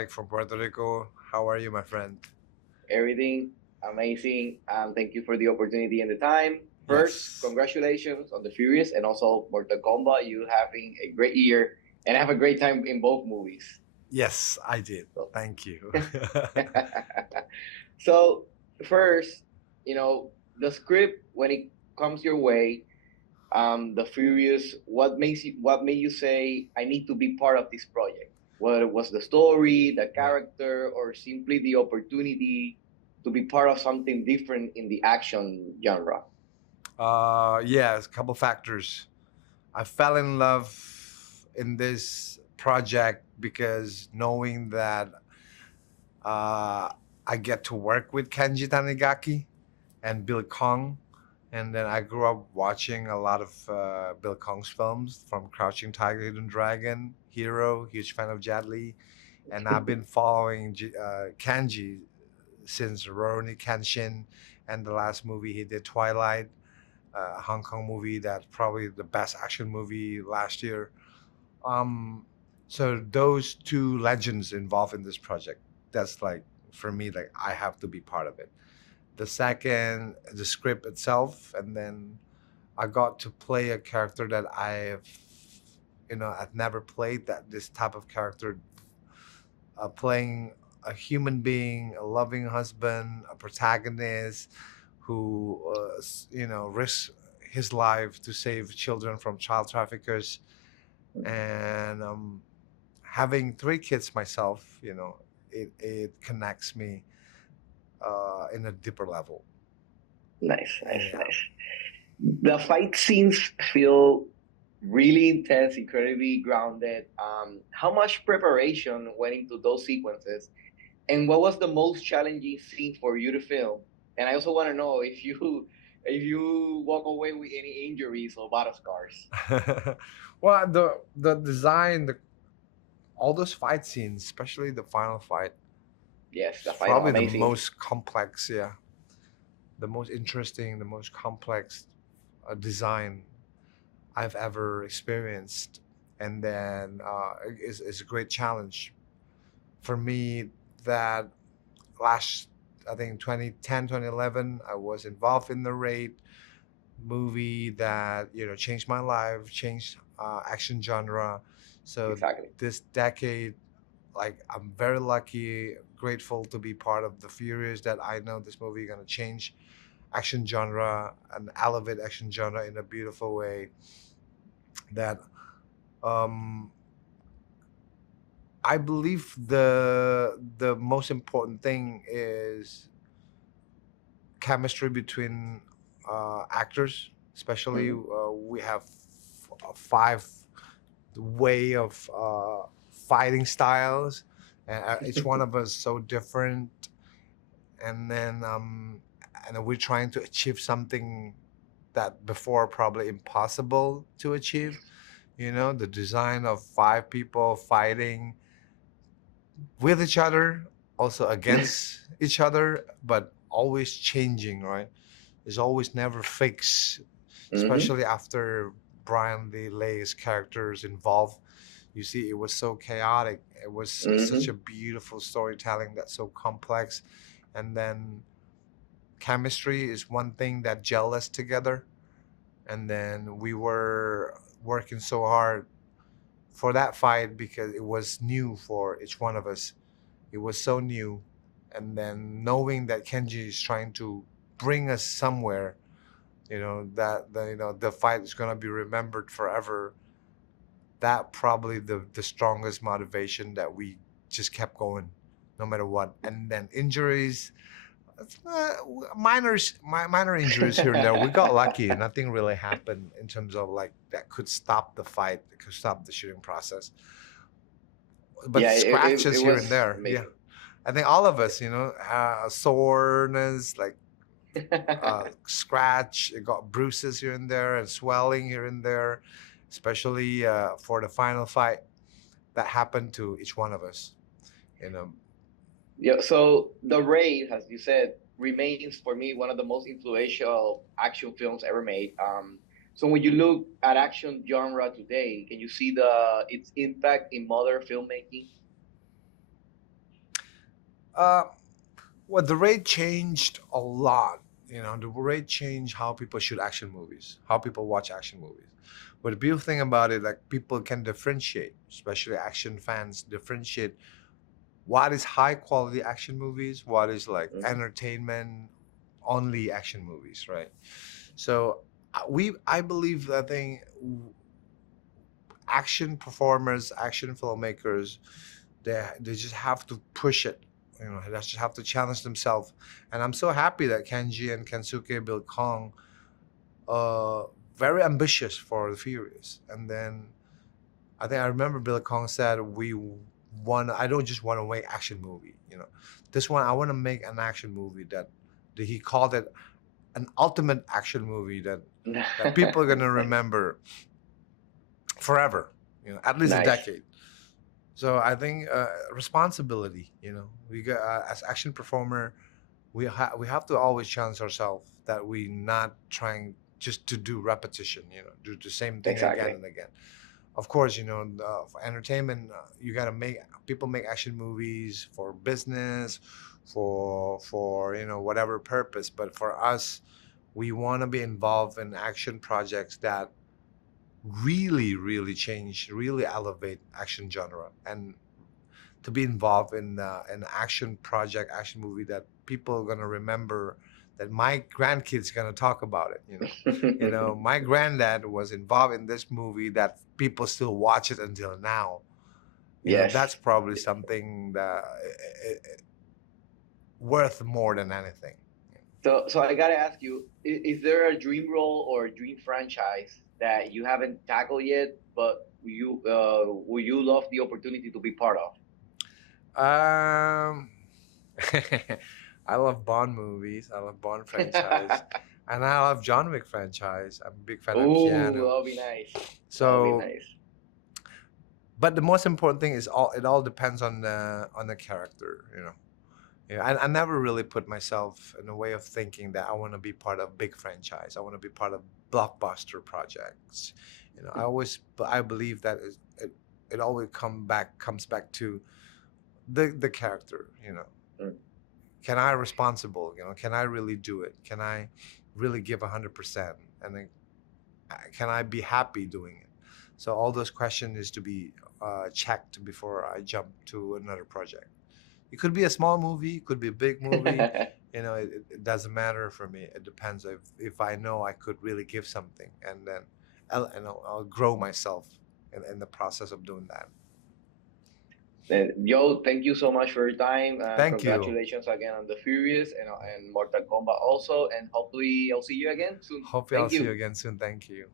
Derek from Puerto Rico. How are you, my friend? Everything amazing. Thank you for the opportunity and the time. First, Yes. congratulations on the Furious and also Mortal Kombat. You having a great year and have a great time in both movies. Yes, I did. So, Thank you. so first, the script when it comes your way, the Furious. What made you say I need to be part of this project? What was the story, the Yeah. character, or simply the opportunity to be part of something different in the action genre? Yeah, a couple factors. I fell in love in this project because knowing that uh, I get to work with Kenji Tanigaki and Bill Kong. And then I grew up watching a lot of Bill Kong's films, from Crouching Tiger, Hidden Dragon, Hero, huge fan of Jet Li. And I've been following Kanji since Rurouni Kenshin and the last movie he did, Twilight, a Hong Kong movie that's probably the best action movie last year. Um, so those two legends involved in this project, that's like, for me, like I have to be part of it. The second, the script itself, and then I got to play a character that I've never played that this type of character, playing a human being, a loving husband, a protagonist who, risks his life to save children from child traffickers, and having three kids myself, it connects me in a deeper level. Nice, nice, Yeah. nice. The fight scenes feel really intense, incredibly grounded. How much preparation went into those sequences? And what was the most challenging scene for you to film? And I also want to know if you walk away with any injuries or battle scars. Well, the design, all those fight scenes, especially the final fight, Yes, is the final probably the amazing. most complex. Yeah, the most interesting, the most complex design I've ever experienced, and then is a great challenge for me. That last, I think 2010, 2011, I was involved in the raid movie that changed my life, changed action genre. So Exactly. this decade, like, I'm very lucky, grateful to be part of the Furious, that I know this movie gonna change action genre and elevate action genre in a beautiful way. That um I believe the most important thing is chemistry between actors, especially Hmm. we have five way of fighting styles, and each one of us so different, and then we're trying to achieve something that before probably impossible to achieve. The design of five people fighting with each other, also against each other, but always changing, right? It's always never fixed, Hmm. especially after Brian Lee Lay's characters involved. You see, it was so chaotic. It was such a Hmm. beautiful storytelling that's so complex. And then chemistry is one thing that gel us together. And then we were working so hard for that fight because it was new for each one of us. It was so new. And then knowing that Kenji is trying to bring us somewhere, that the fight is going to be remembered forever. That probably the strongest motivation that we just kept going no matter what. And then injuries, minor injuries here and there. We got lucky, nothing really happened in terms of like that could stop the fight, that could stop the shooting process, but Yeah, it scratches here and was there. Yeah, amazing. I think all of us, soreness, like scratch, it got bruises here and there and swelling here and there, especially for the final fight that happened to each one of us. You know, Yeah, so The Raid, as you said, remains for me one of the most influential action films ever made. So when you look at action genre today, can you see the its impact in modern filmmaking? Uh, well, the rate changed a lot. You know, the rate changed how people shoot action movies, how people watch action movies. But the beautiful thing about it, like people can differentiate, especially action fans, differentiate what is high quality action movies, what is like Mhm. entertainment only action movies, right? So I believe, I think action performers, action filmmakers, they just have to push it. You know, they just have to challenge themselves. And I'm so happy that Kenji and Kensuke built Kong, uh, very ambitious for the Furious. And then I think I remember Bill Kong said, "We want. I don't just want to make action movie. You know, this one I want to make an action movie that he called it an ultimate action movie that people are gonna remember forever. You know, at least a Nice. decade." So I think responsibility. You know, we got as action performer, we have to always challenge ourselves that we not trying just to do repetition. You know, do the same thing again Exactly. and again. Of course, you know, for entertainment, you gotta make people make action movies for business, for you know whatever purpose. But for us, we want to be involved in action projects that really change, really elevate action genre, and to be involved in an action project, action movie that people are gonna remember, that my grandkids gonna talk about it. You know, my granddad was involved in this movie that people still watch it until now. You know, that's Yes. probably something that worth more than anything. So I gotta ask you, is there a dream role or a dream franchise that you haven't tackled yet, but you would you love the opportunity to be part of? Um, I love Bond movies. I love Bond franchise, and I love John Wick franchise. I'm a big fan of Ooh, Keanu. that'll be nice. That'll be So, nice. but the most important thing is all depends on the character. Yeah, I never really put myself in a way of thinking that I want to be part of big franchise. I want to be part of blockbuster projects. You know, I believe that it always comes back to the character. You know, Mm. can I responsible? You know, can I really do it? Can I really give 100%? And then can I be happy doing it? So all those questions is to be checked before I jump to another project. It could be a small movie, it could be a big movie. You know, it doesn't matter for me. It depends if I know I could really give something, and then I'll grow myself in the process of doing that. Yo, thank you so much for your time, and Thank you. congratulations again on the Furious and Mortal Kombat also, and hopefully I'll see you again soon. Hopefully, I'll Thank see you you. again soon. Thank you.